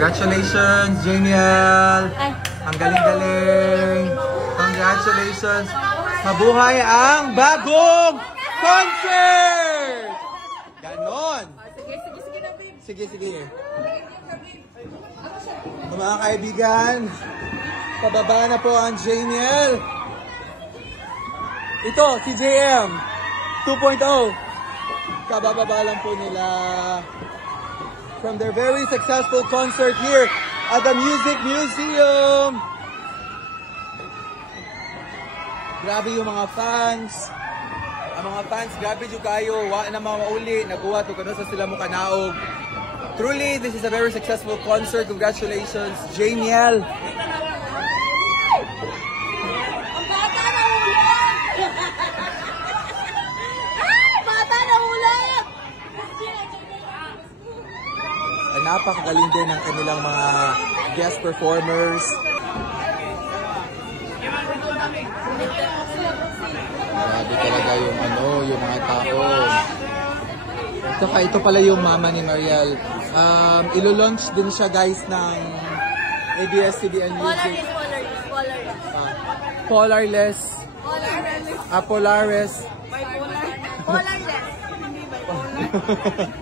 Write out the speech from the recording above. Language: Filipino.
Congratulations, Janiel! Ang galing-galing! Congratulations! Mabuhay ang bagong concert! Ganon! Sige. Mga kaibigan, pababa na po ang Janiel. Ito, si JM 2.0. Kabababa lang po nila from their very successful concert here at the Music Museum. Grabe yung mga fans. Ang mga fans, grabe yung kayo. Wa na mga mauli. Naguwa to kano sa sila mo kanaog. Truly, this is a very successful concert. Congratulations, Janiel. Ang bata na ulit! Ay, bata na ulit! Napakagaling din ng kanilang mga guest performers. Grabe talaga yung yung mga tao. Ito pala yung mama ni Mariel. Ilo-launch din siya guys ng ABS-CBN Music. Polarless. Polaris. Polarless. Hindi bipolar.